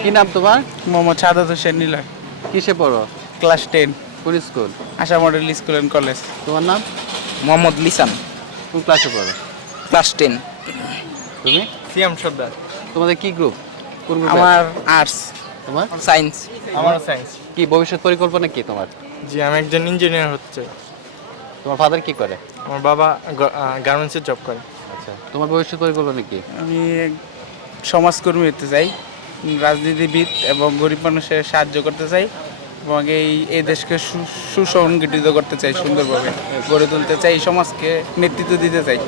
কি নাম তোমার? মোহাম্মদ সাদাত হোসেন নিলয়। কিসে পড়ো? ক্লাস 10, কোন school? Asha model school and college. তোমার নাম? মোহাম্মদ লিসান, কোন ক্লাসে পড়ো? ক্লাস 10। তুমি? সিএম সর্দার। তোমাদের কি গ্রুপ? কোন গ্রুপ? আমার আর্টস। তোমার সায়েন্স। আমারও সায়েন্স। কি ভবিষ্যৎ পরিকল্পনা কি তোমার? জি, আমি একজন ইঞ্জিনিয়ার হচ্ছে। তোমার ফাদার কি করে? আমার বাবা গার্মেন্টসে জব করে। আচ্ছা, তোমার ভবিষ্যৎ পরিকল্পনা কি? আমি সমাজকর্মী হতে চাই, রাজনীতিবিদ এবং গরিব মানুষের সাহায্য করতে চাই এবং এই দেশকে সুসংগঠিত করতে চাই, সুন্দরভাবে গড়ে তুলতে চাই, এই সমাজকে নেতৃত্ব দিতে চাই।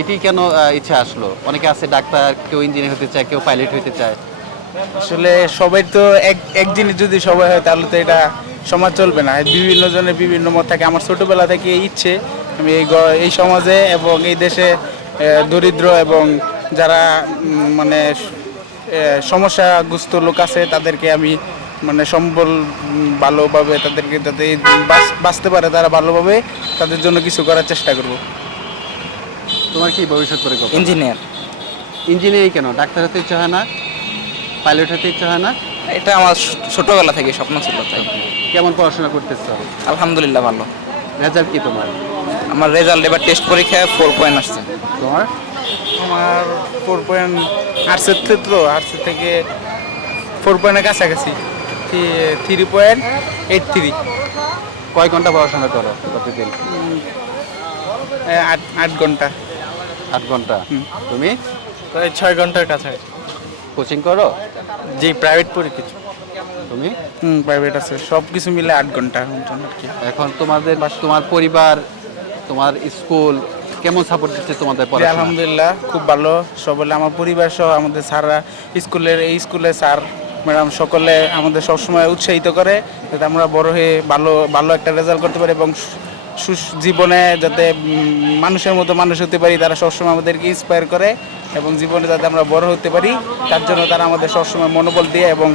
এটি কেন ইচ্ছা আসলো? অনেকে আছে ডাক্তার, কেউ ইঞ্জিনিয়ার হতে চায়, কেউ পাইলট হতে চায়। আসলে সবাই তো এক জিনিস যদি সবাই হয় তাহলে তো এটা সমাজ চলবে না। বিভিন্ন জনের বিভিন্ন মত থাকে। আমার ছোটবেলা থেকে ইচ্ছে আমি এই সমাজে এবং এই দেশে দরিদ্র এবং যারা মানে সমস্যাগ্রস্ত লোক আছে তাদেরকে আমি মানে সম্বল ভালোভাবে তাদেরকে যাতে বাঁচতে পারে তারা ভালোভাবে, তাদের জন্য কিছু করার চেষ্টা করব। তোমার কি ভবিষ্যৎ পরিকল্পনা? ইঞ্জিনিয়ার। ইঞ্জিনিয়ারিং কেন? ডাক্তার হতে ইচ্ছা হয় না? পাইলট হতে ইচ্ছা হয় না? এটা আমার ছোটবেলা থেকে স্বপ্ন ছিল, তাই। কেমন পড়াশোনা করতেছো? আলহামদুলিল্লাহ ভালো। রেজাল্ট কি তোমার? আমার রেজাল্ট এবার টেস্ট পরীক্ষায় 4 পয়েন্ট আসছে। তোমার? আমার 4 পয়েন্ট, আর্টসের ক্ষেত্র আর্টসের থেকে 4 পয়েন্টের কাছাকাছি, 3.83। কয় ঘন্টা পড়াশোনা করো প্রতিদিন? 8 ঘন্টা। 8 ঘন্টা। তুমি প্রায় 6 ঘন্টার কাছাকাছি। কোচিং করো? জি, প্রাইভেট পড়ি কিছু। তুমি? প্রাইভেট আছে, সব কিছু মিলে 8 ঘন্টা আর কি। এখন তোমার পরিবার, তোমার স্কুল কেমন সাপোর্ট দিচ্ছে তোমাদের জি, পড়াশোনা? আলহামদুলিল্লাহ খুব ভালো। সকলে আমার পরিবার সহ আমাদের স্যাররা, স্কুলের স্যার ম্যাডাম সকলে আমাদের সবসময় উৎসাহিত করে যাতে আমরা বড় হয়ে ভালো ভালো একটা রেজাল্ট করতে পারি এবং জীবনে যাতে মানুষের মতো মানুষ হতে পারি। তারা সবসময় আমাদেরকে ইন্সপায়ার করে এবং জীবনে যাতে আমরা বড় হতে পারি তার জন্য তারা আমাদের সবসময় মনোবল দিয়ে এবং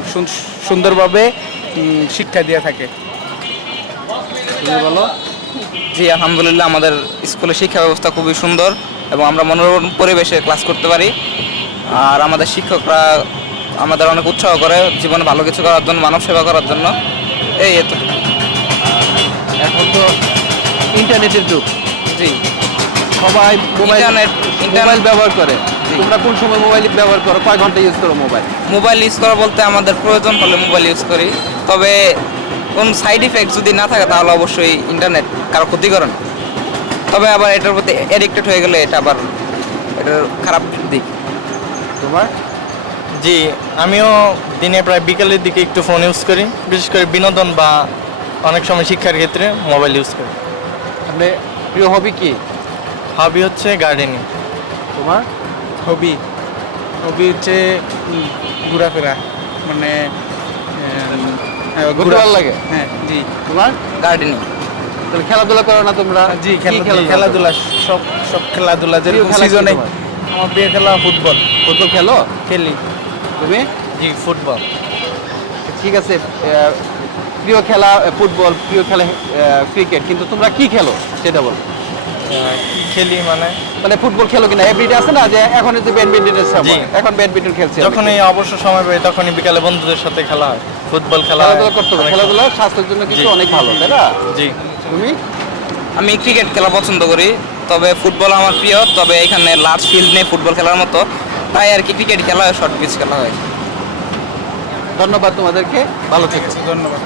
সুন্দরভাবে শিক্ষা দিয়ে থাকে। তুমি বলো। জি, আলহামদুলিল্লাহ আমাদের স্কুলের শিক্ষা ব্যবস্থা খুবই সুন্দর এবং আমরা মনোরম পরিবেশে ক্লাস করতে পারি। আর আমাদের শিক্ষকরা আমাদের অনেক উৎসাহ করে জীবনে ভালো কিছু করার জন্য, মানব সেবা করার জন্য। এতটুকু। এখন তো ইন্টারনেটের যুগ, জি, সবাই ইন্টারনেট মোবাইল ব্যবহার করে। জি। তোমরা কোন সময় মোবাইল ব্যবহার করো? কয় ঘন্টা ইউজ করো মোবাইল? মোবাইল ইউজ করা বলতে আমাদের প্রয়োজন হলে মোবাইল ইউজ করি, তবে কোন সাইড ইফেক্ট যদি না থাকে তাহলে অবশ্যই ইন্টারনেট কারো ক্ষতি করে না। তবে আবার এটার প্রতি অ্যাডিক্টেড হয়ে গেলে এটা আবার এটার খারাপ দিক। তোমার? জি, আমিও দিনে প্রায় বিকেলের দিকে একটু ফোন ইউজ করি, বিশেষ করে বিনোদন বা অনেক সময় শিক্ষার ক্ষেত্রে মোবাইল ইউজ করি। আপনি প্রিয় হবি কি? হবি হচ্ছে গার্ডেনিং। তোমার? হবি হচ্ছে ঘোরাফেরা, মানে ঘুরতে ভালো লাগে? হ্যাঁ জি। তোমার? গার্ডেনিং। তাহলে খেলাধুলা করো না তোমরা? জি, কি খেলাধুলা সব খেলাধুলা যেরকম খেলা কি সিজনে। তোমার? আমার প্রিয় খেলা ফুটবল। ফুটবল খেলো? খেলি। তুমি? জি, ফুটবল। ঠিক আছে, প্রিয় খেলা ফুটবল, প্রিয় খেলা ক্রিকেট, কিন্তু তোমরা কি খেলো সেটা বলো। কি খেলি মানে মানে ফুটবল খেলো কিনা? এভরিডে আছে না যে এখন যে ব্যাডমিন্টনের সময়, জি। এখন ব্যাডমিন্টন খেলছে। যখনই অবসর সময় পাই তখনই বিকালে বন্ধুদের সাথে খেলা হয়, ফুটবল খেলা হয়। খেলাধুলা করতে হবে, খেলাধুলা স্বাস্থ্যের জন্য কিন্তু জি। অনেক ভালো, তাই না? জি। তুমি? আমি ক্রিকেট খেলা পছন্দ করি, তবে ফুটবল আমার প্রিয়। তবে এখানে লার্জ ফিল্ড নেই ফুটবল খেলার মতো, তাই আর কি ক্রিকেট খেলা হয়, শর্ট পিচ খেলা হয়। ধন্যবাদ তোমাদেরকে, ভালো থেকো। ধন্যবাদ।